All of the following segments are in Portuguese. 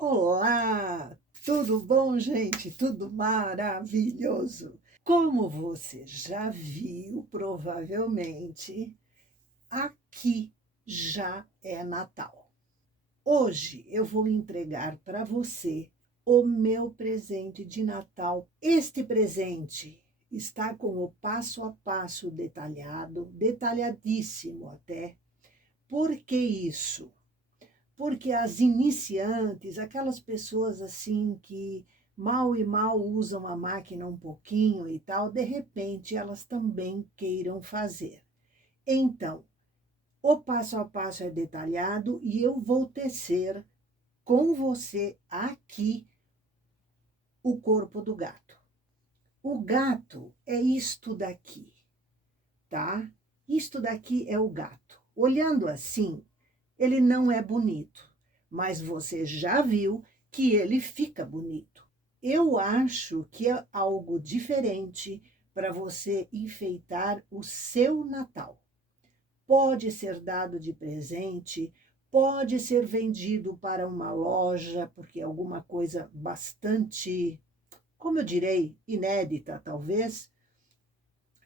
Olá, tudo bom, gente? Tudo maravilhoso. Como você já viu, provavelmente, aqui já é Natal. Hoje eu vou entregar para você o meu presente de Natal. Este presente está com o passo a passo detalhado, detalhadíssimo até. Por que isso? Porque as iniciantes, aquelas pessoas assim que mal e mal usam a máquina um pouquinho e tal, de repente elas também queiram fazer. Então, o passo a passo é detalhado e eu vou tecer com você aqui o corpo do gato. O gato é isto daqui, tá? Isto daqui é o gato. Olhando assim, ele não é bonito, mas você já viu que ele fica bonito. Eu acho que é algo diferente para você enfeitar o seu Natal. Pode ser dado de presente, pode ser vendido para uma loja, porque é alguma coisa bastante, como eu direi, inédita, talvez.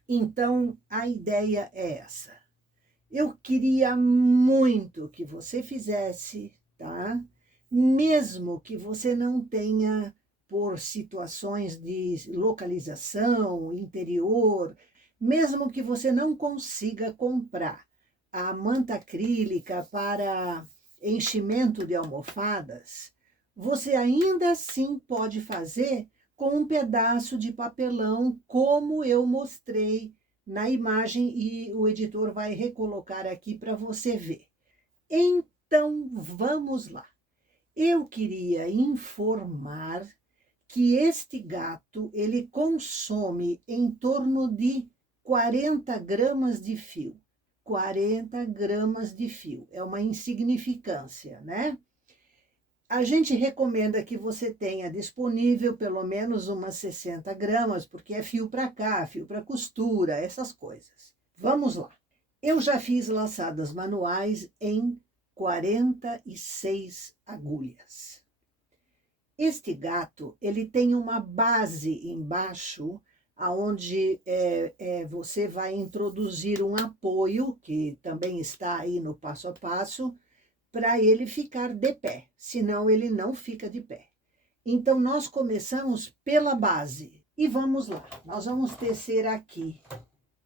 Então, a ideia é essa. Eu queria muito que você fizesse, tá? Mesmo que você não tenha, por situações de localização, interior, mesmo que você não consiga comprar a manta acrílica para enchimento de almofadas, você ainda assim pode fazer com um pedaço de papelão, como eu mostrei na imagem e o editor vai recolocar aqui para você ver. Então, vamos lá. Eu queria informar que este gato, ele consome em torno de 40 gramas de fio. 40 gramas de fio. É uma insignificância, né? A gente recomenda que você tenha disponível pelo menos umas 60 gramas, porque é fio para cá, fio para costura, essas coisas. Vamos lá. Eu já fiz laçadas manuais em 46 agulhas. Este gato, ele tem uma base embaixo, aonde você vai introduzir um apoio, que também está aí no passo a passo, para ele ficar de pé, senão ele não fica de pé. Então, nós começamos pela base e vamos lá. Nós vamos tecer aqui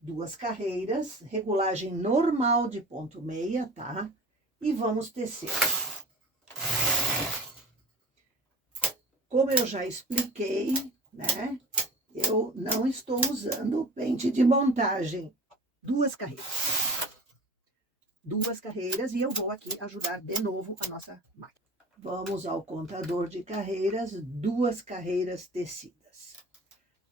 2 carreiras, regulagem normal de ponto meia, tá? E vamos tecer. Como eu já expliquei, né? Eu não estou usando o pente de montagem. 2 carreiras. 2 carreiras e eu vou aqui ajudar de novo a nossa máquina. Vamos ao contador de carreiras, 2 carreiras tecidas.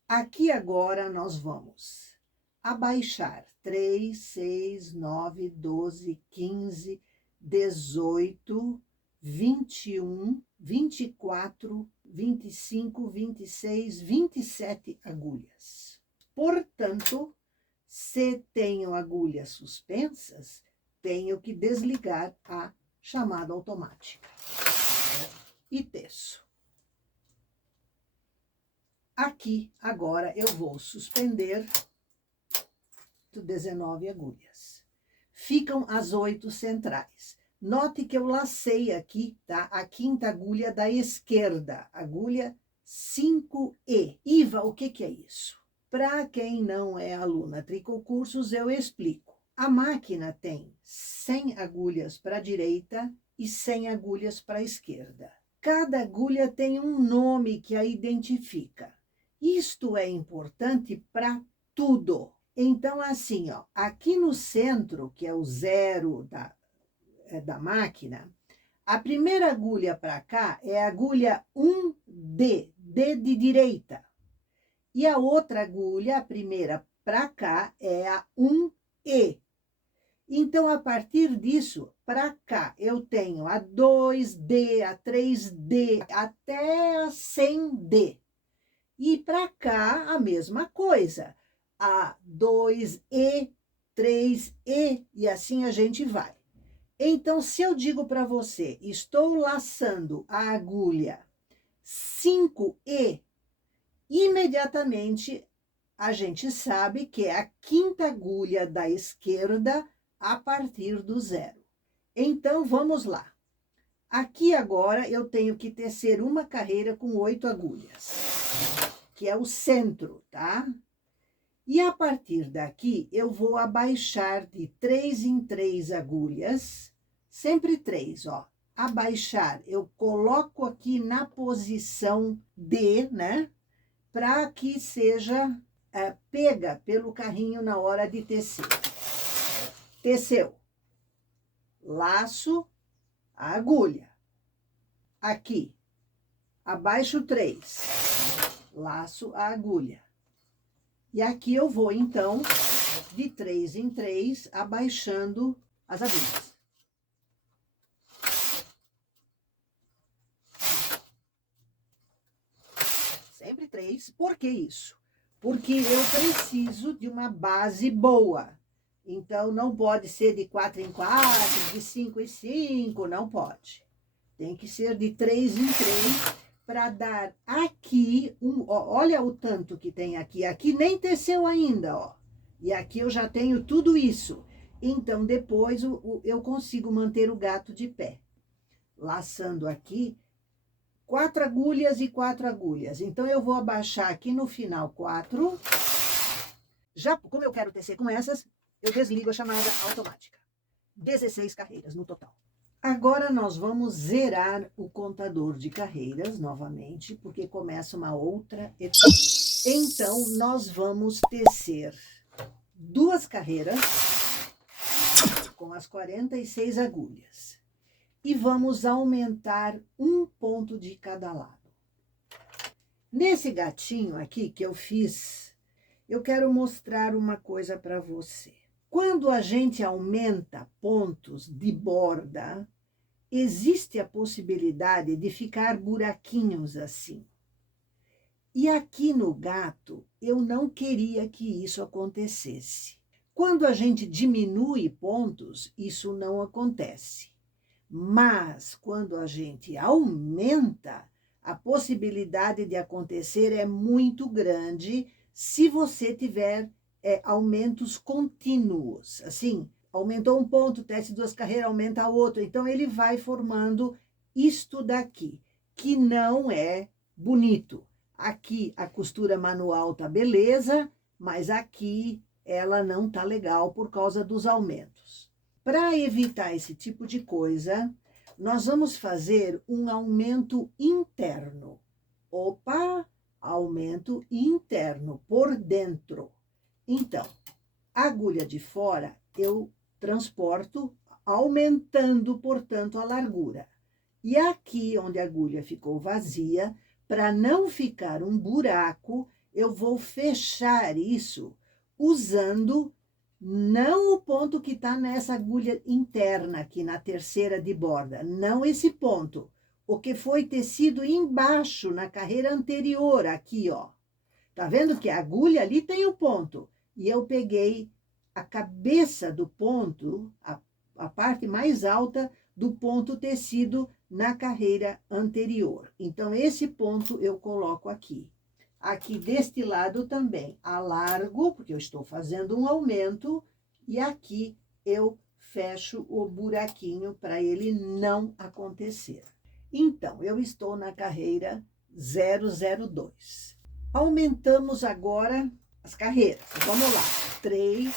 Aqui agora nós vamos abaixar 3, 6, 9, 12, 15, 18, 21, 24, 25, 26, 27 agulhas. Portanto, se tenho agulhas suspensas, tenho que desligar a chamada automática. E teço. Aqui, agora, eu vou suspender 19 agulhas. Ficam as 8 centrais. Note que eu lacei aqui, tá? A 5ª agulha da esquerda, agulha 5E. Iva, o que que é isso? Para quem não é aluna Tricocursos, eu explico. A máquina tem 100 agulhas para a direita e 100 agulhas para a esquerda. Cada agulha tem um nome que a identifica. Isto é importante para tudo. Então, assim, ó, aqui no centro, que é o 0 da máquina, a primeira agulha para cá é a agulha 1D, D de direita. E a outra agulha, a primeira para cá, é a 1E. Então, a partir disso, para cá, eu tenho a 2D, a 3D, até a 100D. E para cá, a mesma coisa. A 2E, 3E, e assim a gente vai. Então, se eu digo para você, estou laçando a agulha 5E, imediatamente a gente sabe que é a quinta agulha da esquerda a partir do zero. Então, vamos lá. Aqui agora eu tenho que tecer uma carreira com 8 agulhas, que é o centro, tá? E a partir daqui eu vou abaixar de 3 em 3 agulhas, sempre 3, ó. Abaixar, eu coloco aqui na posição D, né? Para que seja pega pelo carrinho na hora de tecer. Teceu. Laço a agulha. Aqui. Abaixo 3. Laço a agulha. E aqui eu vou, então, de 3 em 3, abaixando as agulhas. Sempre 3. Por que isso? Porque eu preciso de uma base boa. Então, não pode ser de 4 em 4, de 5 em 5, não pode. Tem que ser de 3 em 3 para dar aqui olha o tanto que tem aqui. Aqui nem teceu ainda, ó. E aqui eu já tenho tudo isso. Então, depois eu consigo manter o gato de pé. Laçando aqui 4 agulhas e 4 agulhas. Então, eu vou abaixar aqui no final 4. Já, como eu quero tecer com essas, eu desligo a chamada automática. 16 carreiras no total. Agora nós vamos zerar o contador de carreiras novamente, porque começa uma outra etapa. Então, nós vamos tecer 2 carreiras com as 46 agulhas. E vamos aumentar um ponto de cada lado. Nesse gatinho aqui que eu fiz, eu quero mostrar uma coisa para você. Quando a gente aumenta pontos de borda, existe a possibilidade de ficar buraquinhos assim. E aqui no gato, eu não queria que isso acontecesse. Quando a gente diminui pontos, isso não acontece. Mas quando a gente aumenta, a possibilidade de acontecer é muito grande se você tiver aumentos contínuos. Assim, aumentou um ponto, tece 2 carreiras, aumenta outro. Então, ele vai formando isto daqui, que não é bonito. Aqui a costura manual tá beleza, mas aqui ela não tá legal por causa dos aumentos. Para evitar esse tipo de coisa, nós vamos fazer um aumento interno. Opa, aumento interno por dentro. Então, a agulha de fora eu transporto aumentando, portanto, a largura. E aqui onde a agulha ficou vazia, para não ficar um buraco, eu vou fechar isso usando não o ponto que está nessa agulha interna aqui na terceira de borda, não esse ponto. O que foi tecido embaixo, na carreira anterior, aqui, ó. Tá vendo que a agulha ali tem o ponto? E eu peguei a cabeça do ponto, a parte mais alta do ponto tecido na carreira anterior. Então, esse ponto eu coloco aqui. Aqui deste lado também, alargo, porque eu estou fazendo um aumento, e aqui eu fecho o buraquinho para ele não acontecer. Então, eu estou na carreira 002. Aumentamos agora as carreiras. Vamos lá, 3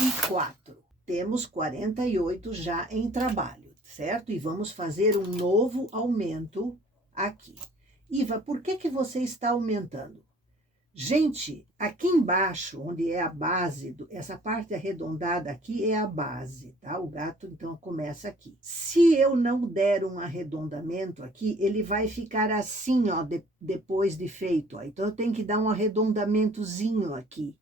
e 4. Temos 48 já em trabalho, certo? E vamos fazer um novo aumento aqui. Iva, por que você está aumentando? Gente, aqui embaixo, onde é a base, essa parte arredondada aqui é a base, tá? O gato, então, começa aqui. Se eu não der um arredondamento aqui, ele vai ficar assim, ó, depois de feito, ó. Então, eu tenho que dar um arredondamentozinho aqui,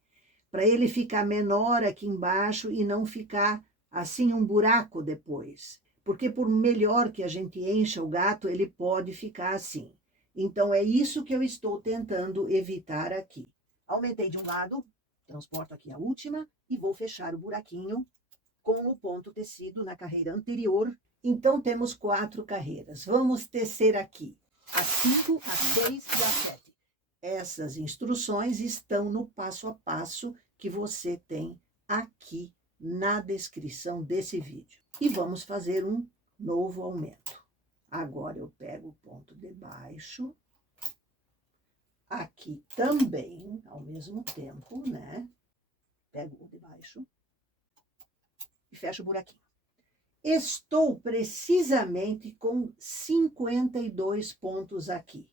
para ele ficar menor aqui embaixo e não ficar assim um buraco depois. Porque por melhor que a gente encha o gato, ele pode ficar assim. Então, é isso que eu estou tentando evitar aqui. Aumentei de um lado, transporto aqui a última e vou fechar o buraquinho com o ponto tecido na carreira anterior. Então, temos 4 carreiras. Vamos tecer aqui a 5, a 6 e a 7. Essas instruções estão no passo a passo que você tem aqui na descrição desse vídeo. E vamos fazer um novo aumento. Agora eu pego o ponto de baixo, aqui também, ao mesmo tempo, né? Pego o de baixo e fecho o buraquinho. Estou precisamente com 52 pontos aqui.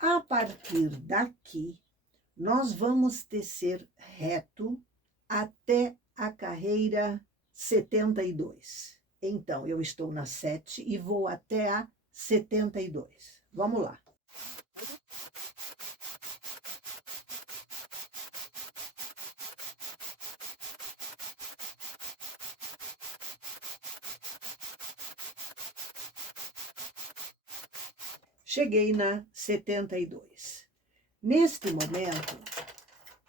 A partir daqui, nós vamos tecer reto até a carreira 72. Então, eu estou na 7 e vou até a 72. Vamos lá. Cheguei na 72. Neste momento,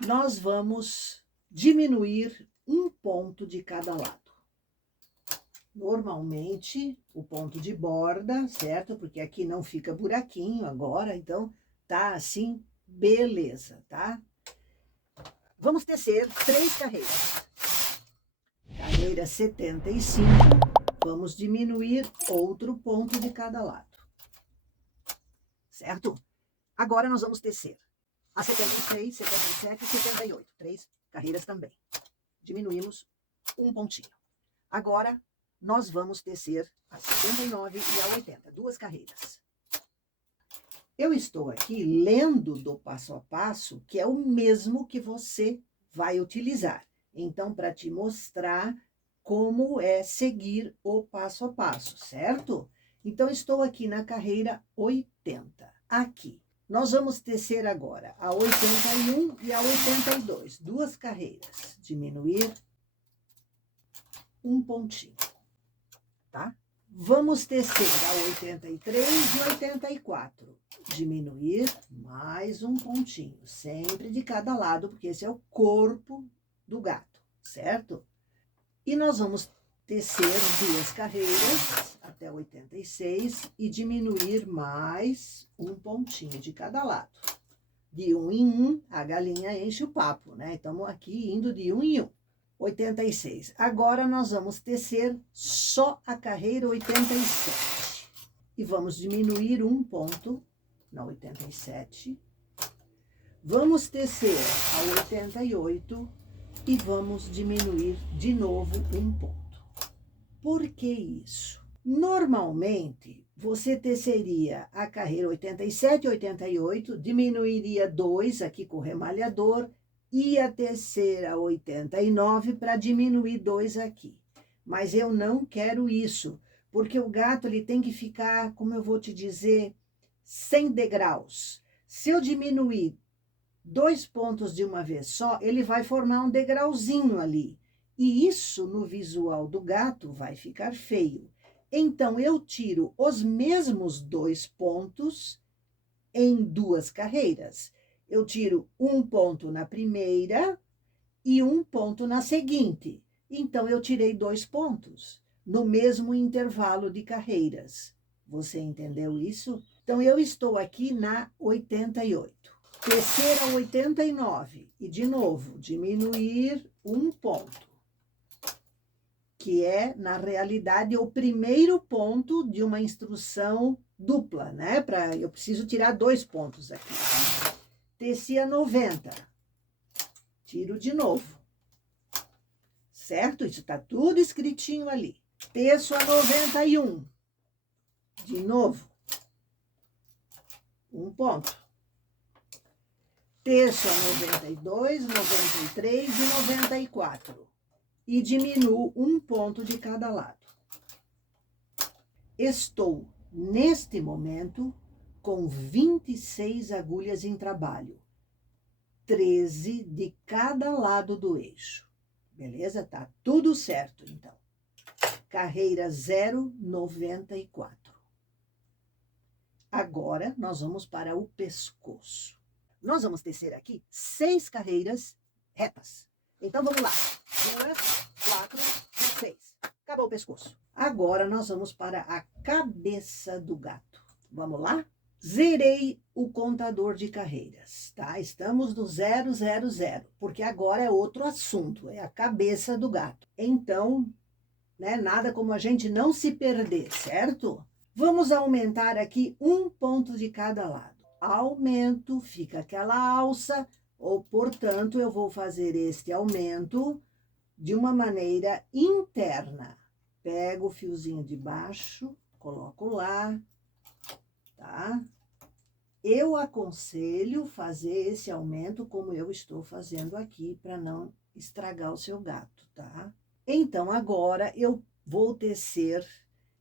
nós vamos diminuir um ponto de cada lado. Normalmente, o ponto de borda, certo? Porque aqui não fica buraquinho agora, então tá assim, beleza, tá? Vamos tecer 3 carreiras. Carreira 75, vamos diminuir outro ponto de cada lado. Certo? Agora nós vamos tecer a 76, 77 e 78. 3 carreiras também. Diminuímos um pontinho. Agora, nós vamos tecer a 79 e a 80. 2 carreiras. Eu estou aqui lendo do passo a passo, que é o mesmo que você vai utilizar. Então, para te mostrar como é seguir o passo a passo, certo? Então, estou aqui na carreira 80. Aqui, nós vamos tecer agora a 81 e a 82. 2 carreiras. Diminuir um pontinho, tá? Vamos tecer a 83 e 84. Diminuir mais um pontinho, sempre de cada lado, porque esse é o corpo do gato, certo? E nós vamos tecer 2 carreiras até 86 e diminuir mais um pontinho de cada lado. De 1 em 1, a galinha enche o papo, né? Estamos aqui indo de 1 em 1. 86. Agora, nós vamos tecer só a carreira 87. E vamos diminuir um ponto na 87. Vamos tecer a 88 e vamos diminuir de novo um ponto. Por que isso? Normalmente, você teceria a carreira 87 e 88, diminuiria 2 aqui com o remalhador, ia tecer a 89 para diminuir 2 aqui. Mas eu não quero isso, porque o gato ele tem que ficar, como eu vou te dizer, 100 degraus. Se eu diminuir 2 pontos de uma vez só, ele vai formar um degrauzinho ali. E isso, no visual do gato, vai ficar feio. Então, eu tiro os mesmos 2 pontos em 2 carreiras. Eu tiro um ponto na primeira e um ponto na seguinte. Então, eu tirei 2 pontos no mesmo intervalo de carreiras. Você entendeu isso? Então, eu estou aqui na 88. Tecer a 89 e, de novo, diminuir um ponto, que é, na realidade, o primeiro ponto de uma instrução dupla, né? Eu preciso tirar 2 pontos aqui. Teci a 90. Tiro de novo. Certo? Isso está tudo escritinho ali. Teço a 91. De novo. Um ponto. Teço a 92, 93 e 94. E diminuo um ponto de cada lado. Estou, neste momento, com 26 agulhas em trabalho. 13 de cada lado do eixo. Beleza? Tá tudo certo, então. Carreira 0,94. Agora, nós vamos para o pescoço. Nós vamos tecer aqui 6 carreiras retas. Então, vamos lá. 2, 4, 6. Acabou o pescoço. Agora, nós vamos para a cabeça do gato. Vamos lá? Zerei o contador de carreiras, tá? Estamos no 000, porque agora é outro assunto, é a cabeça do gato. Então, né, nada como a gente não se perder, certo? Vamos aumentar aqui um ponto de cada lado. Aumento, fica aquela alça, ou, portanto, eu vou fazer este aumento de uma maneira interna. Pego o fiozinho de baixo, coloco lá, tá? Eu aconselho fazer esse aumento como eu estou fazendo aqui, para não estragar o seu gato, tá? Então, agora eu vou tecer,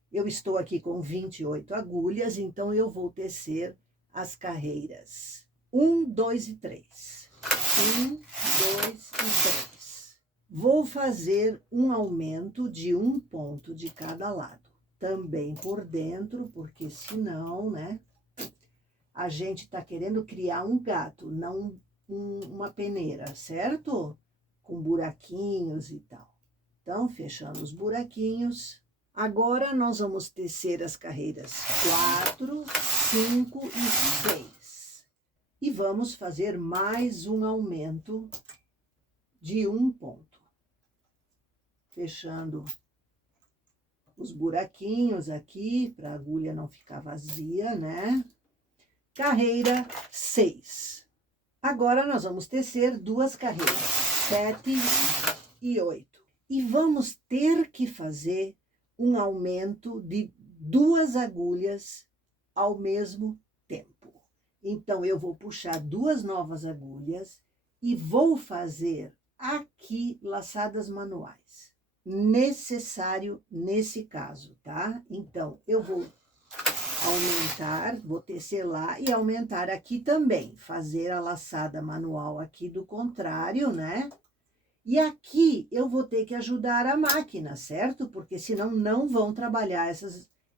eu estou aqui com 28 agulhas, então eu vou tecer as carreiras 1, 2 e 3. 1, 2 e 3. Vou fazer um aumento de um ponto de cada lado. Também por dentro, porque senão, né? A gente tá querendo criar um gato, não uma peneira, certo? Com buraquinhos e tal. Então, fechando os buraquinhos. Agora, nós vamos tecer as carreiras 4, 5 e 6. E vamos fazer mais um aumento de um ponto. Fechando os buraquinhos aqui, para a agulha não ficar vazia, né? Carreira 6. Agora, nós vamos tecer duas carreiras, 7 e 8. E vamos ter que fazer um aumento de 2 agulhas ao mesmo tempo. Então, eu vou puxar 2 novas agulhas e vou fazer aqui laçadas manuais. Necessário nesse caso, tá? Então, eu vou aumentar, vou tecer lá e aumentar aqui também, fazer a laçada manual aqui do contrário, né? E aqui eu vou ter que ajudar a máquina, certo? Porque senão não vão trabalhar,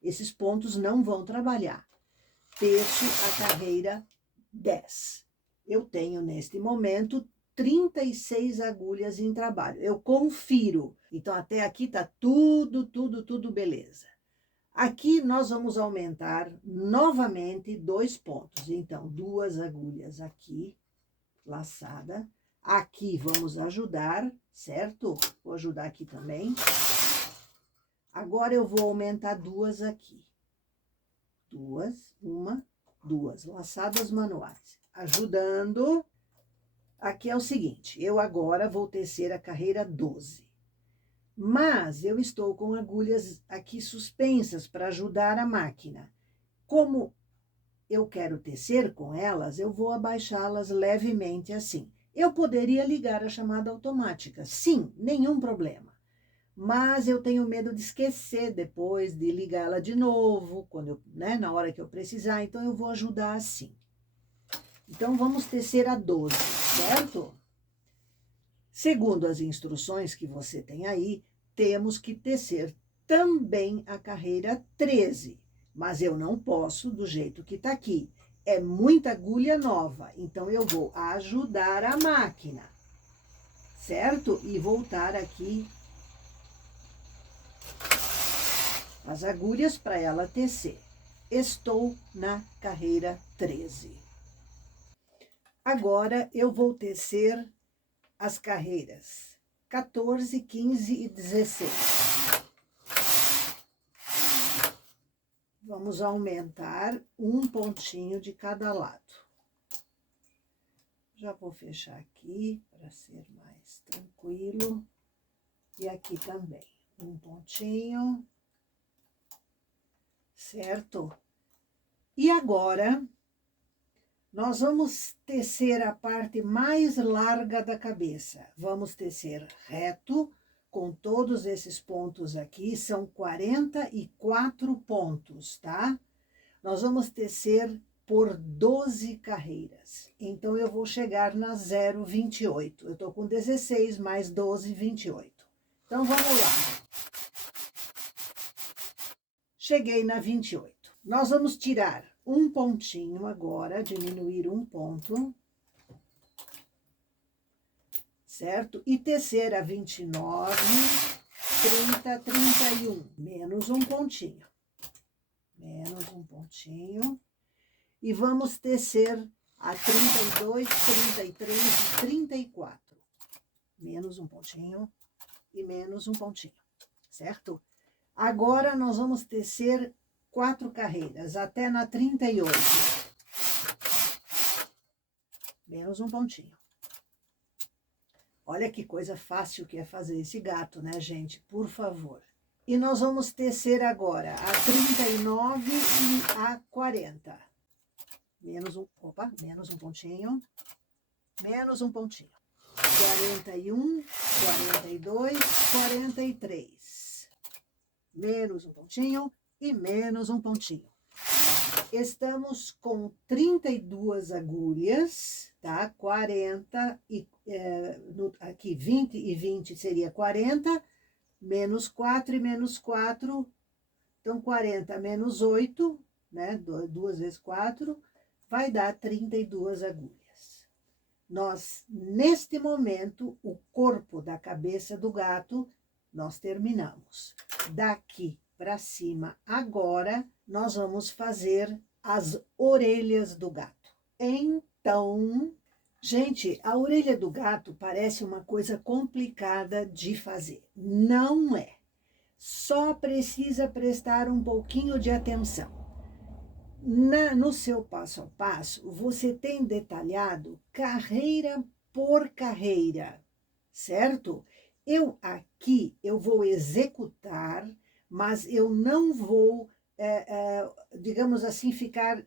esses pontos não vão trabalhar. Teço a carreira 10. Eu tenho neste momento 36 agulhas em trabalho. Eu confiro. Então, até aqui tá tudo beleza. Aqui nós vamos aumentar novamente 2 pontos. Então, 2 agulhas aqui, laçada. Aqui vamos ajudar, certo? Vou ajudar aqui também. Agora, eu vou aumentar 2 aqui. 2, 1, 2, laçadas manuais. Ajudando. Aqui é o seguinte, eu agora vou tecer a carreira 12. Mas eu estou com agulhas aqui suspensas para ajudar a máquina. Como eu quero tecer com elas, eu vou abaixá-las levemente assim. Eu poderia ligar a chamada automática, sim, nenhum problema. Mas eu tenho medo de esquecer depois de ligá-la de novo, quando eu, né, na hora que eu precisar, então eu vou ajudar assim. Então, vamos tecer a 12, certo? Segundo as instruções que você tem aí, temos que tecer também a carreira 13. Mas eu não posso do jeito que tá aqui. É muita agulha nova, então eu vou ajudar a máquina, certo? E voltar aqui as agulhas para ela tecer. Estou na carreira 13. Agora, eu vou tecer as carreiras 14, 15 e 16. Vamos aumentar um pontinho de cada lado. Já vou fechar aqui para ser mais tranquilo. E aqui também, um pontinho, certo? E agora, nós vamos tecer a parte mais larga da cabeça. Vamos tecer reto, com todos esses pontos aqui, são 44 pontos, tá? Nós vamos tecer por 12 carreiras. Então, eu vou chegar na 0,28. Eu tô com 16 mais 12, 28. Então, vamos lá. Cheguei na 28. Nós vamos tirar um pontinho agora, diminuir um ponto, certo? E tecer a 29, 30, 31. Menos um pontinho. Menos um pontinho. E vamos tecer a 32, 33 e 34. Menos um pontinho e menos um pontinho, certo? Agora, nós vamos tecer 4 carreiras, até na 38. Menos um pontinho. Olha que coisa fácil que é fazer esse gato, né, gente? Por favor. E nós vamos tecer agora a 39 e a 40. Menos um pontinho. Menos um pontinho. 41, 42, 43. Menos um pontinho e menos um pontinho. Estamos com 32 agulhas, tá? 40 e aqui 20 e 20 seria 40, menos 4 e menos 4, então 40 menos 8, né? 2 vezes 4, vai dar 32 agulhas. Nós, neste momento, o corpo da cabeça do gato, nós terminamos. Daqui para cima, agora, nós vamos fazer as orelhas do gato. Então, gente, a orelha do gato parece uma coisa complicada de fazer. Não é. Só precisa prestar um pouquinho de atenção. No seu passo a passo, você tem detalhado carreira por carreira, certo? Eu vou executar, mas eu não vou, digamos assim, ficar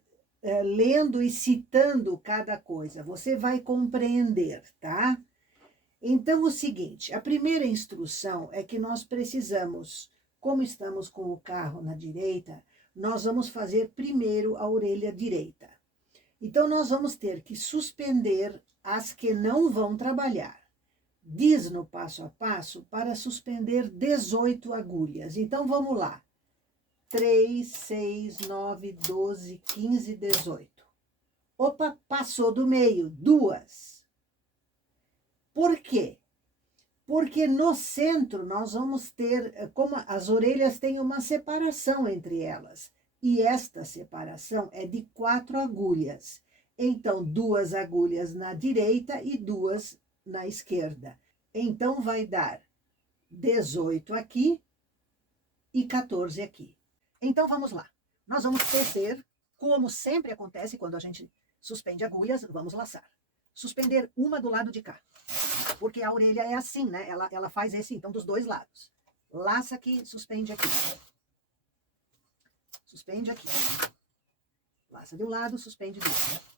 lendo e citando cada coisa. Você vai compreender, tá? Então, o seguinte, a primeira instrução é que nós precisamos, como estamos com o carro na direita, nós vamos fazer primeiro a orelha direita. Então, nós vamos ter que suspender as que não vão trabalhar. Diz no passo a passo para suspender 18 agulhas. Então, vamos lá. 3, 6, 9, 12, 15, 18. Opa, passou do meio, 2. Por quê? Porque no centro nós vamos ter, como as orelhas têm uma separação entre elas, e esta separação é de 4 agulhas. Então, 2 agulhas na direita e 2 na esquerda. Então, vai dar 18 aqui e 14 aqui. Então, vamos lá. Nós vamos tecer, como sempre acontece quando a gente suspende agulhas, vamos laçar. Suspender uma do lado de cá. Porque a orelha é assim, né? Ela faz esse, então, dos dois lados. Laça aqui, suspende aqui. Suspende aqui. Laça de um lado, suspende do outro.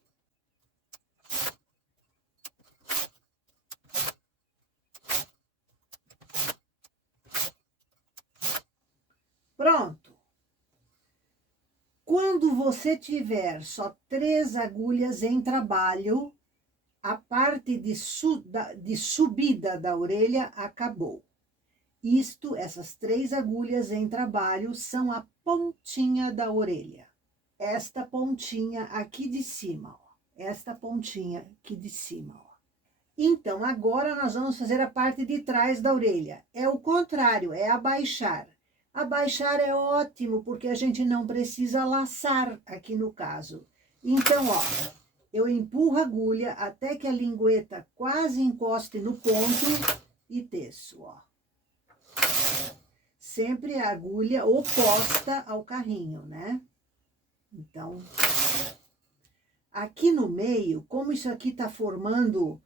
Pronto. Quando você tiver só 3 agulhas em trabalho, a parte de subida da orelha acabou. Essas 3 agulhas em trabalho são a pontinha da orelha. Esta pontinha aqui de cima, ó. Esta pontinha aqui de cima, ó. Então, agora nós vamos fazer a parte de trás da orelha. É o contrário, é abaixar. Abaixar é ótimo, porque a gente não precisa laçar aqui no caso. Então, ó, eu empurro a agulha até que a lingueta quase encoste no ponto e teço, ó. Sempre a agulha oposta ao carrinho, né? Então, aqui no meio, como isso aqui tá formando,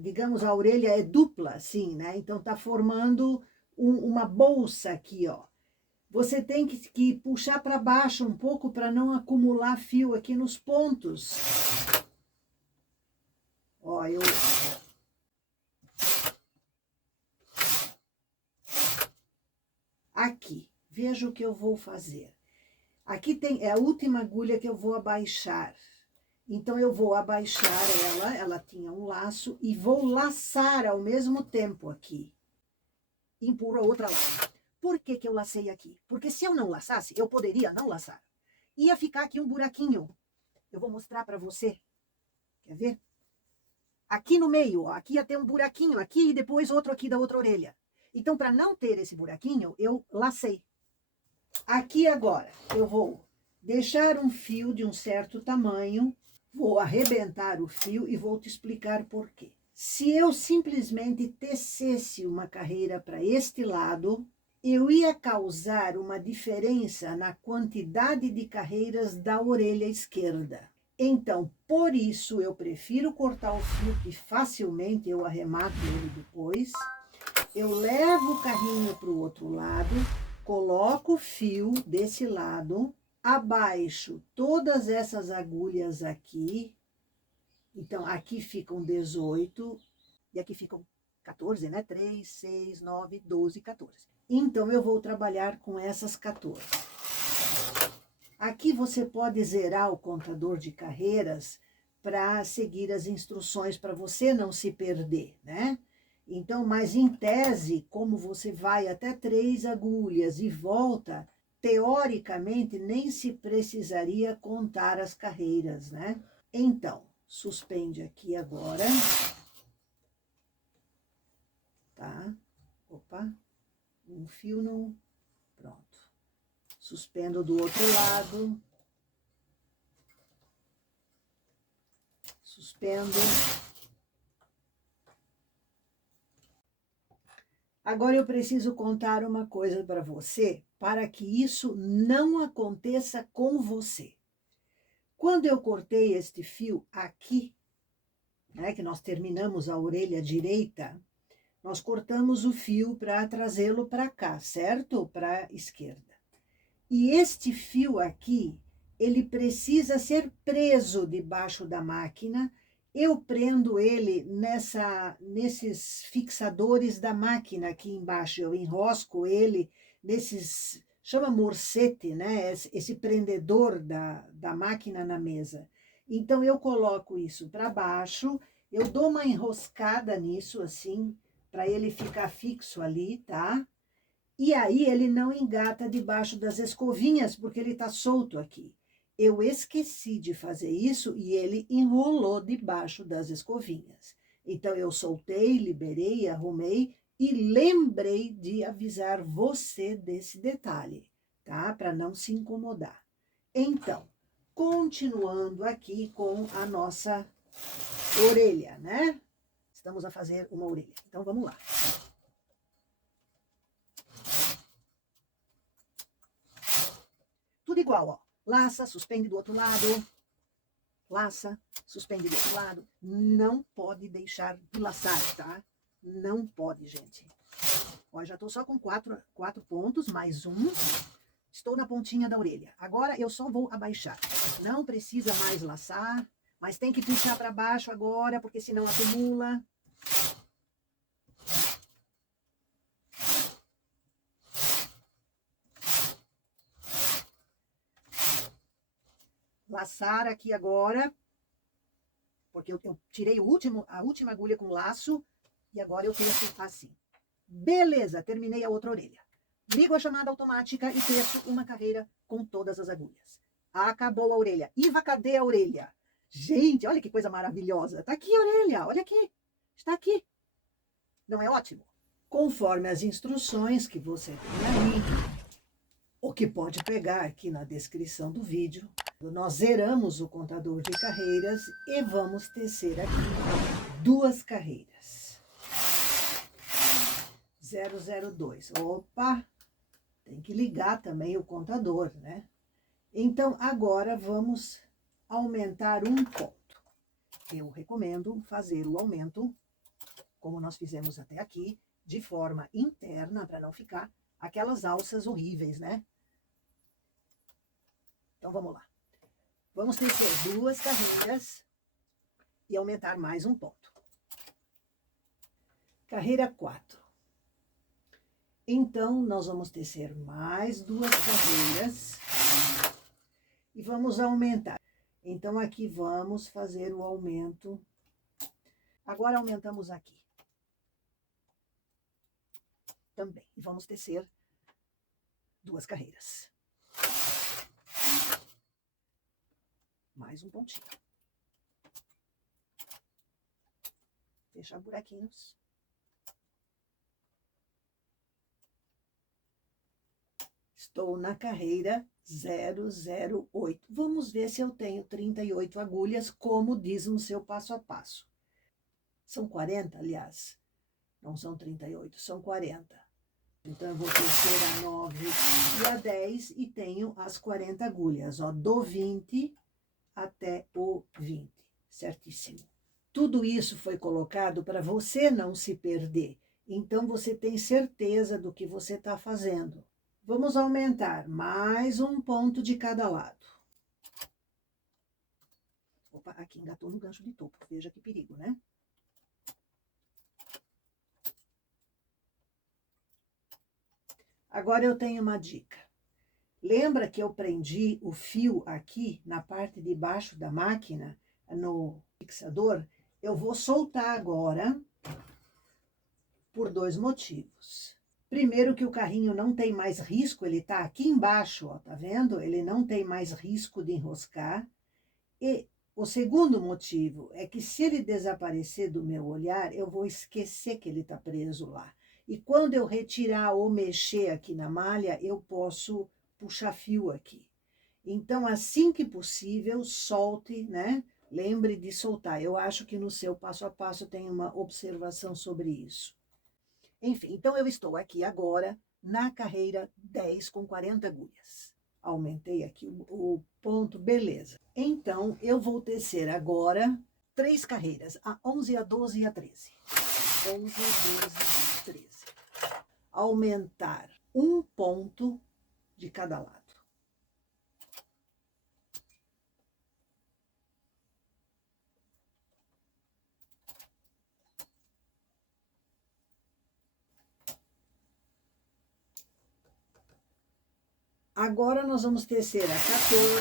digamos, a orelha é dupla, assim, né? Então, tá formando uma bolsa aqui, ó. Você tem que puxar para baixo um pouco para não acumular fio aqui nos pontos. Ó, Aqui, veja o que eu vou fazer. Aqui é a última agulha que eu vou abaixar. Então, eu vou abaixar ela tinha um laço, e vou laçar ao mesmo tempo aqui. Empurro a outra lá. Por que que eu lacei aqui? Porque se eu não laçasse, eu poderia não laçar. Ia ficar aqui um buraquinho. Eu vou mostrar para você. Quer ver? Aqui no meio, ó, aqui ia ter um buraquinho aqui e depois outro aqui da outra orelha. Então, para não ter esse buraquinho, eu lacei. Aqui agora, eu vou deixar um fio de um certo tamanho, vou arrebentar o fio e vou te explicar por quê. Se eu simplesmente tecesse uma carreira para este lado, eu ia causar uma diferença na quantidade de carreiras da orelha esquerda. Então, por isso, eu prefiro cortar o fio, que facilmente eu arremato ele depois. Eu levo o carrinho para o outro lado, coloco o fio desse lado, abaixo todas essas agulhas aqui. Então, aqui ficam 18 e aqui ficam 14, né? 3, 6, 9, 12, 14. Então, eu vou trabalhar com essas 14. Aqui você pode zerar o contador de carreiras para seguir as instruções, para você não se perder, né? Então, mas em tese, como você vai até 3 agulhas e volta, teoricamente nem se precisaria contar as carreiras, né? Então, suspende aqui agora. Tá? Opa, um fio não... Pronto. Suspendo do outro lado. Suspendo. Agora eu preciso contar uma coisa para você, para que isso não aconteça com você. Quando eu cortei este fio aqui, né, que nós terminamos a orelha direita, nós cortamos o fio para trazê-lo para cá, certo? Para a esquerda. E este fio aqui, ele precisa ser preso debaixo da máquina. Eu prendo ele nesses fixadores da máquina aqui embaixo. Eu enrosco ele nesses, chama morcete, né? Esse prendedor da máquina na mesa. Então, eu coloco isso para baixo, eu dou uma enroscada nisso, assim, para ele ficar fixo ali, tá? E aí ele não engata debaixo das escovinhas, porque ele está solto aqui. Eu esqueci de fazer isso e ele enrolou debaixo das escovinhas. Então eu soltei, liberei, arrumei e lembrei de avisar você desse detalhe, tá? Para não se incomodar. Então, continuando aqui com a nossa orelha, né? Estamos a fazer uma orelha. Então vamos lá. Tudo igual, ó. Laça, suspende do outro lado. Laça, suspende do outro lado. Não pode deixar de laçar, tá? Não pode, gente. Ó, já tô só com quatro pontos, mais um. Estou na pontinha da orelha. Agora eu só vou abaixar. Não precisa mais laçar, mas tem que puxar para baixo agora, porque senão acumula. Laçar aqui agora, porque eu tirei a última agulha com laço e agora eu teço assim. Beleza, terminei a outra orelha. Ligo a chamada automática e teço uma carreira com todas as agulhas. Acabou a orelha. Iva, cadê a orelha? Gente, olha que coisa maravilhosa. Tá aqui a orelha, olha aqui. Está aqui. Não é ótimo? Conforme as instruções que você tem aí, o que pode pegar aqui na descrição do vídeo, nós zeramos o contador de carreiras e vamos tecer aqui 2 carreiras. 002. Opa! Tem que ligar também o contador, né? Então, agora vamos aumentar um ponto. Eu recomendo fazer o aumento, como nós fizemos até aqui, de forma interna, para não ficar aquelas alças horríveis, né? Então, vamos lá. Vamos tecer 2 carreiras e aumentar mais um ponto. Carreira 4. Então, nós vamos tecer mais 2 carreiras e vamos aumentar. Então, aqui vamos fazer o aumento. Agora, aumentamos aqui. Também. E vamos tecer 2 carreiras. Mais um pontinho. Fechar buraquinhos. Estou na carreira 008. Vamos ver se eu tenho 38 agulhas, como diz no seu passo a passo. São 40, aliás. Não são 38, são 40. Então, eu vou tecer a 9 e a 10 e tenho as 40 agulhas, ó, do 20 até o 20, certíssimo. Tudo isso foi colocado para você não se perder. Então, você tem certeza do que você está fazendo. Vamos aumentar mais um ponto de cada lado. Opa, aqui engatou no gancho de topo. Veja que perigo, né? Agora eu tenho uma dica. Lembra que eu prendi o fio aqui na parte de baixo da máquina, no fixador? Eu vou soltar agora por dois motivos. Primeiro, que o carrinho não tem mais risco, ele tá aqui embaixo, ó, tá vendo? Ele não tem mais risco de enroscar. E o segundo motivo é que se ele desaparecer do meu olhar, eu vou esquecer que ele tá preso lá. E quando eu retirar ou mexer aqui na malha, eu posso puxar fio aqui. Então, assim que possível, solte, né? Lembre de soltar. Eu acho que no seu passo a passo tem uma observação sobre isso. Enfim, então eu estou aqui agora na carreira 10 com 40 agulhas. Aumentei aqui o ponto, beleza. Então, eu vou tecer agora 3 carreiras, a 11, a 12 e a 13. 11, 12 e 13. Aumentar um ponto de cada lado. Agora nós vamos tecer a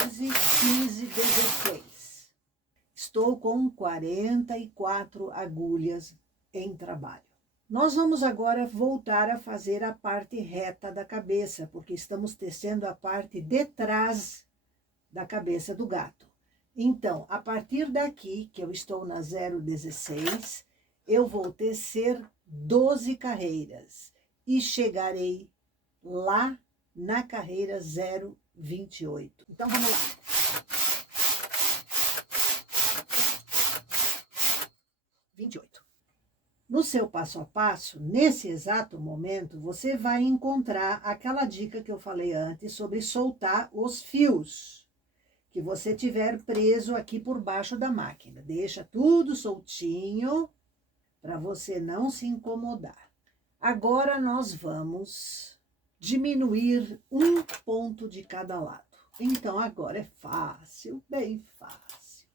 14, 15, 16. Estou com 44 agulhas em trabalho. Nós vamos agora voltar a fazer a parte reta da cabeça, porque estamos tecendo a parte de trás da cabeça do gato. Então, a partir daqui, que eu estou na 016, eu vou tecer 12 carreiras e chegarei lá na carreira 028. Então, vamos lá. No seu passo a passo, nesse exato momento, você vai encontrar aquela dica que eu falei antes sobre soltar os fios que você tiver preso aqui por baixo da máquina. Deixa tudo soltinho para você não se incomodar. Agora nós vamos diminuir um ponto de cada lado. Então, agora é fácil, bem fácil.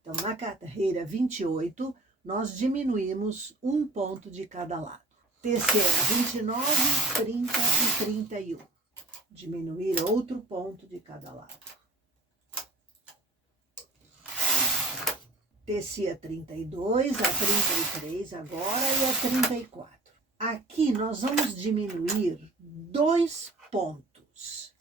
Então, na carreira 28, nós diminuímos um ponto de cada lado. Terceira, 29, 30 e 31. Diminuir outro ponto de cada lado. Teci a 32, a 33 agora e a 34. Aqui nós vamos diminuir 2 pontos.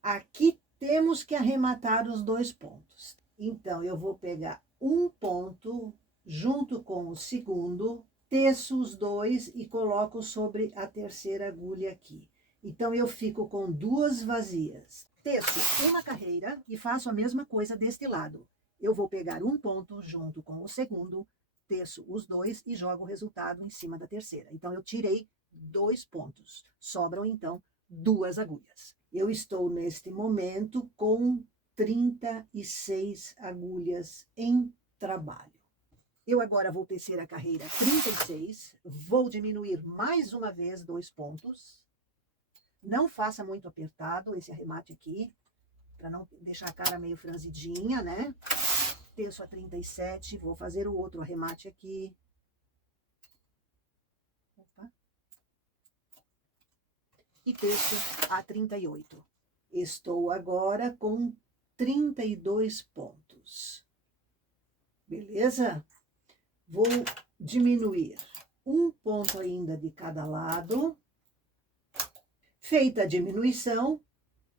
Aqui temos que arrematar os 2 pontos. Então, eu vou pegar um ponto junto com o segundo, teço os 2 e coloco sobre a terceira agulha aqui. Então, eu fico com 2 vazias. Teço uma carreira e faço a mesma coisa deste lado. Eu vou pegar um ponto junto com o segundo, teço os 2 e jogo o resultado em cima da terceira. Então, eu tirei 2 pontos. Sobram, então, 2 agulhas. Eu estou, neste momento, com 36 agulhas em trabalho. Eu agora vou tecer a carreira 36, vou diminuir mais uma vez 2 pontos. Não faça muito apertado esse arremate aqui, para não deixar a cara meio franzidinha, né? Teço a 37, vou fazer o outro arremate aqui. Opa. E teço a 38. Estou agora com 32 pontos. Beleza? Vou diminuir um ponto ainda de cada lado. Feita a diminuição,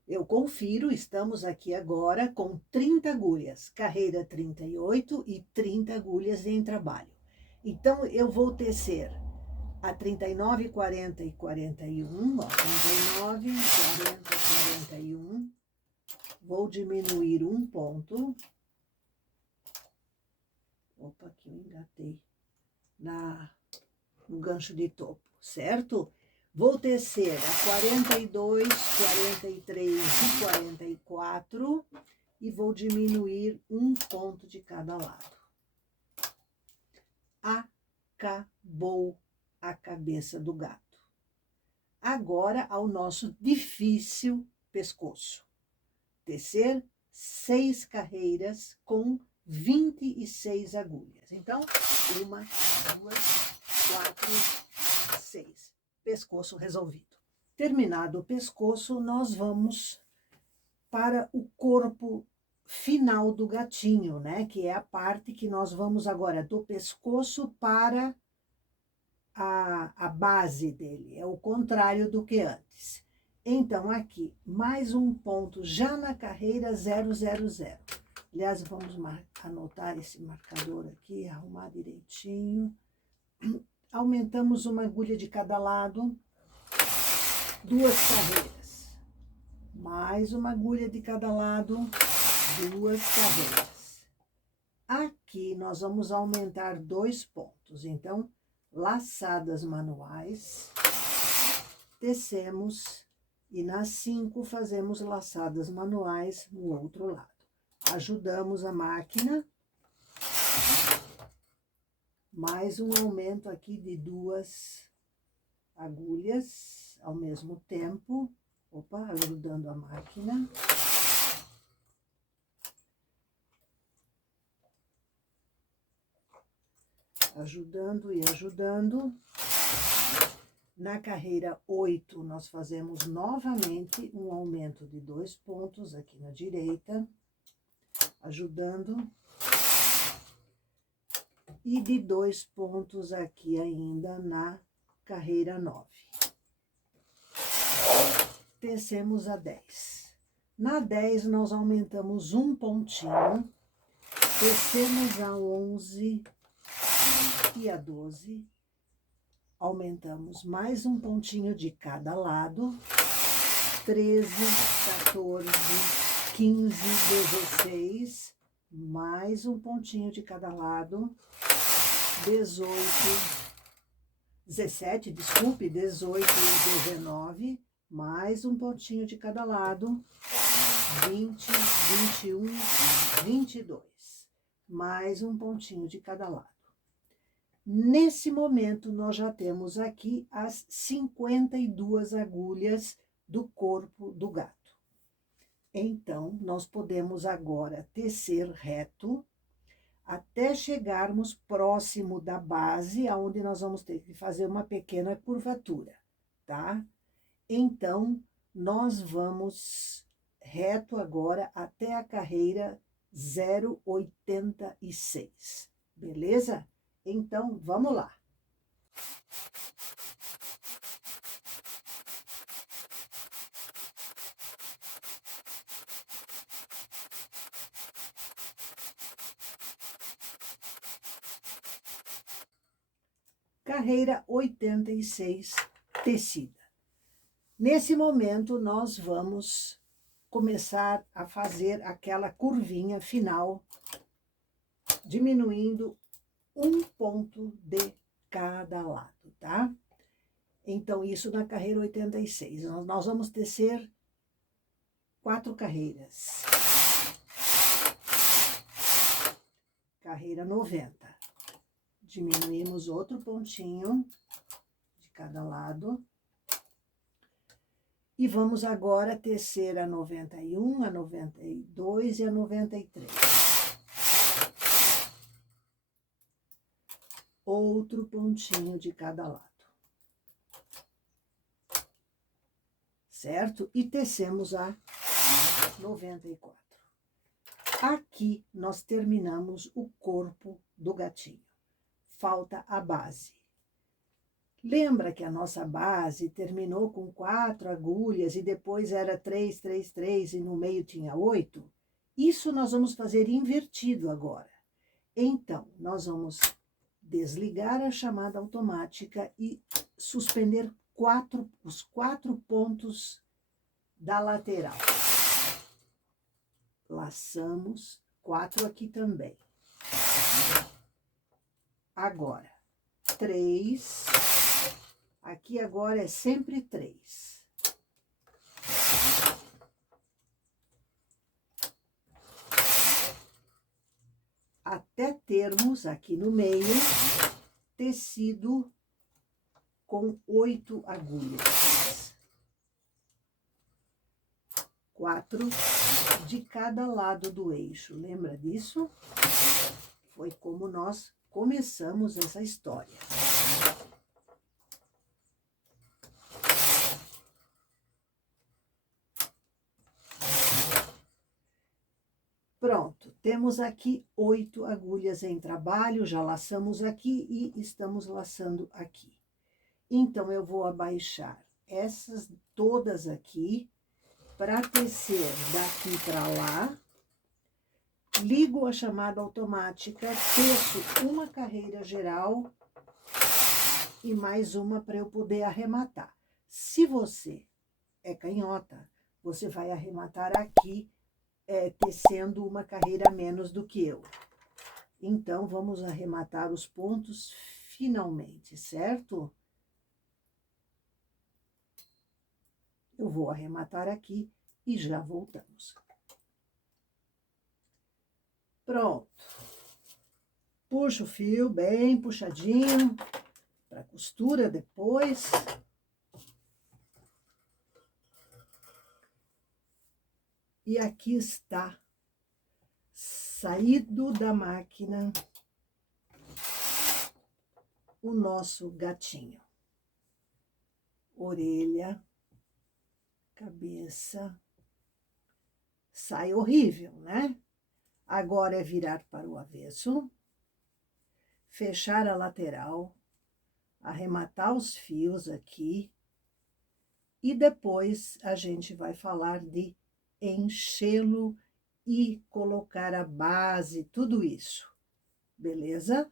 eu confiro, estamos aqui agora com 30 agulhas, carreira 38 e 30 agulhas em trabalho. Então, eu vou tecer a 39, 40 e 41, ó, 39, 40, 41. Vou diminuir um ponto. Opa, aqui eu engatei no gancho de topo, certo? Vou tecer a 42, 43 e 44 e vou diminuir um ponto de cada lado. Acabou a cabeça do gato. Agora, ao nosso difícil pescoço. Tecer 6 carreiras com 26 agulhas. Então, 1, 2, 4, 6. Pescoço resolvido. Terminado o pescoço, nós vamos para o corpo final do gatinho, né? Que é a parte que nós vamos agora do pescoço para a base dele. É o contrário do que antes. Então, aqui, mais um ponto já na carreira 000. Aliás, vamos anotar esse marcador aqui, arrumar direitinho. Aumentamos uma agulha de cada lado, 2 carreiras. Mais uma agulha de cada lado, 2 carreiras. Aqui nós vamos aumentar 2 pontos. Então, laçadas manuais, tecemos e nas 5 fazemos laçadas manuais no outro lado. Ajudamos a máquina. Mais um aumento aqui de 2 agulhas ao mesmo tempo. Opa, ajudando a máquina. Ajudando e ajudando. Na carreira 8, nós fazemos novamente um aumento de 2 pontos aqui na direita. Ajudando. E de 2 pontos aqui ainda na carreira 9. Tecemos a 10. Na 10, nós aumentamos um pontinho. Tecemos a 11 e a 12. Aumentamos mais um pontinho de cada lado. 13, 14, 15, 16. Mais um pontinho de cada lado. 17, desculpe, 18 e 19, mais um pontinho de cada lado, 20, 21, 22, mais um pontinho de cada lado. Nesse momento, nós já temos aqui as 52 agulhas do corpo do gato. Então, nós podemos agora tecer reto, até chegarmos próximo da base, aonde nós vamos ter que fazer uma pequena curvatura, tá? Então, nós vamos reto agora até a carreira 0,86, beleza? Então, vamos lá. Carreira 86, tecida. Nesse momento, nós vamos começar a fazer aquela curvinha final, diminuindo um ponto de cada lado, tá? Então, isso na carreira 86. Nós vamos tecer 4 carreiras. Carreira 90. Diminuímos outro pontinho de cada lado. E vamos agora tecer a 91, a 92 e a 93. Outro pontinho de cada lado. Certo? E tecemos a 94. Aqui nós terminamos o corpo do gatinho. Falta a base. Lembra que a nossa base terminou com 4 agulhas e depois era 3, 3, 3 e no meio tinha 8? Isso nós vamos fazer invertido agora. Então, nós vamos desligar a chamada automática e suspender os 4 pontos da lateral. Laçamos 4 aqui também. Agora, 3. Aqui agora é sempre 3. Até termos aqui no meio tecido com 8 agulhas. 4 de cada lado do eixo. Lembra disso? Foi como nós começamos essa história. Pronto, temos aqui 8 agulhas em trabalho, já laçamos aqui e estamos laçando aqui. Então, eu vou abaixar essas todas aqui para tecer daqui para lá. Ligo a chamada automática, teço uma carreira geral e mais uma para eu poder arrematar. Se você é canhota, você vai arrematar aqui, tecendo uma carreira a menos do que eu. Então, vamos arrematar os pontos finalmente, certo? Eu vou arrematar aqui e já voltamos. Pronto. Puxa o fio bem puxadinho para costura depois. E aqui está, saído da máquina, o nosso gatinho. Orelha, cabeça. Sai horrível, né? Agora é virar para o avesso, fechar a lateral, arrematar os fios aqui, e depois a gente vai falar de enchê-lo e colocar a base, tudo isso, beleza?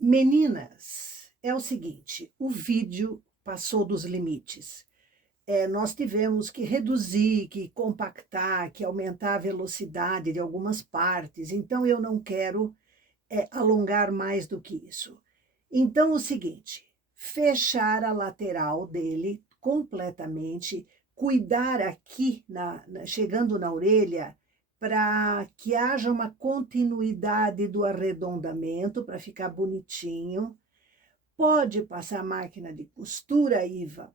Meninas, é o seguinte, o vídeo passou dos limites. Nós tivemos que reduzir, que compactar, que aumentar a velocidade de algumas partes, então eu não quero alongar mais do que isso. Então, o seguinte, fechar a lateral dele completamente, cuidar aqui, chegando na orelha, para que haja uma continuidade do arredondamento, para ficar bonitinho. Pode passar máquina de costura, Iva?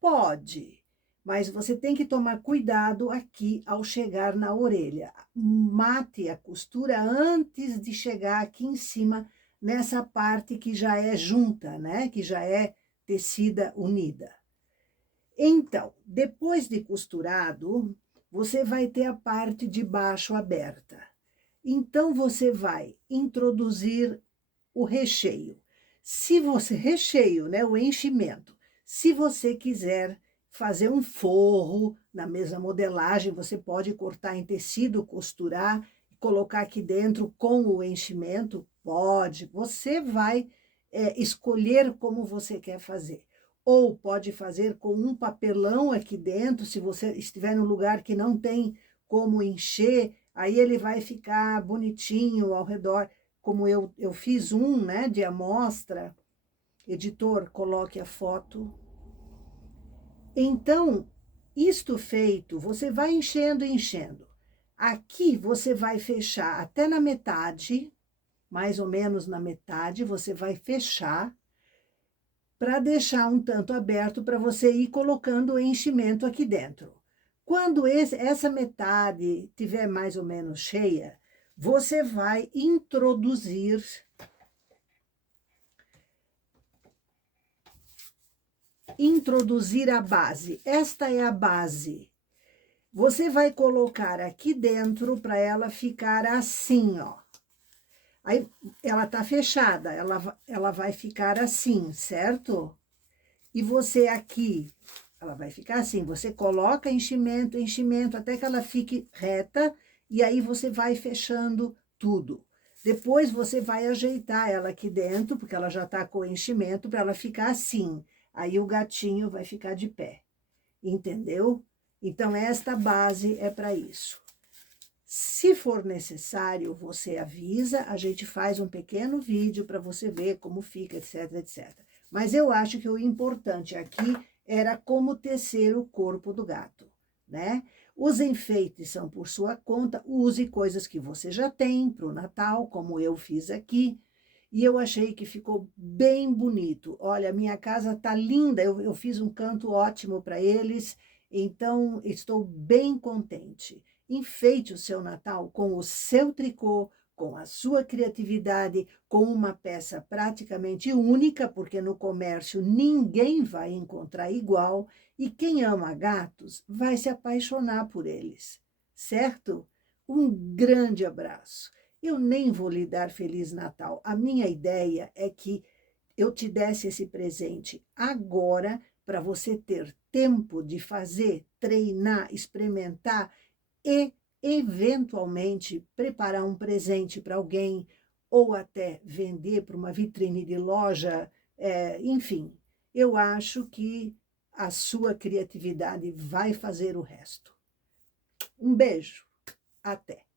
Pode, mas você tem que tomar cuidado aqui ao chegar na orelha. Mate a costura antes de chegar aqui em cima, nessa parte que já é junta, né? Que já é tecida unida. Então, depois de costurado, você vai ter a parte de baixo aberta. Então, você vai introduzir o recheio. Recheio, né? O enchimento. Se você quiser fazer um forro na mesma modelagem, você pode cortar em tecido, costurar, colocar aqui dentro com o enchimento, pode. Você vai escolher como você quer fazer. Ou pode fazer com um papelão aqui dentro, se você estiver num lugar que não tem como encher, aí ele vai ficar bonitinho ao redor, como eu fiz né, de amostra. Editor, coloque a foto. Então, isto feito, você vai enchendo, enchendo. Aqui você vai fechar até na metade, mais ou menos na metade, você vai fechar para deixar um tanto aberto para você ir colocando o enchimento aqui dentro. Quando essa metade tiver mais ou menos cheia, você vai introduzir a base. Esta é a base. Você vai colocar aqui dentro para ela ficar assim, ó. Aí, ela tá fechada, ela vai ficar assim, certo? E você aqui, ela vai ficar assim, você coloca enchimento, enchimento, até que ela fique reta, e aí você vai fechando tudo. Depois você vai ajeitar ela aqui dentro, porque ela já está com enchimento, para ela ficar assim. Aí o gatinho vai ficar de pé, entendeu? Então, esta base é para isso. Se for necessário, você avisa, a gente faz um pequeno vídeo para você ver como fica, etc, etc. Mas eu acho que o importante aqui era como tecer o corpo do gato, né? Os enfeites são por sua conta, use coisas que você já tem para o Natal, como eu fiz aqui, e eu achei que ficou bem bonito. Olha, minha casa tá linda, eu fiz um canto ótimo para eles, então estou bem contente. Enfeite o seu Natal com o seu tricô, com a sua criatividade, com uma peça praticamente única, porque no comércio ninguém vai encontrar igual, e quem ama gatos vai se apaixonar por eles, certo? Um grande abraço. Eu nem vou lhe dar Feliz Natal. A minha ideia é que eu te desse esse presente agora, para você ter tempo de fazer, treinar, experimentar e, eventualmente, preparar um presente para alguém ou até vender para uma vitrine de loja, enfim. Eu acho que a sua criatividade vai fazer o resto. Um beijo. Até!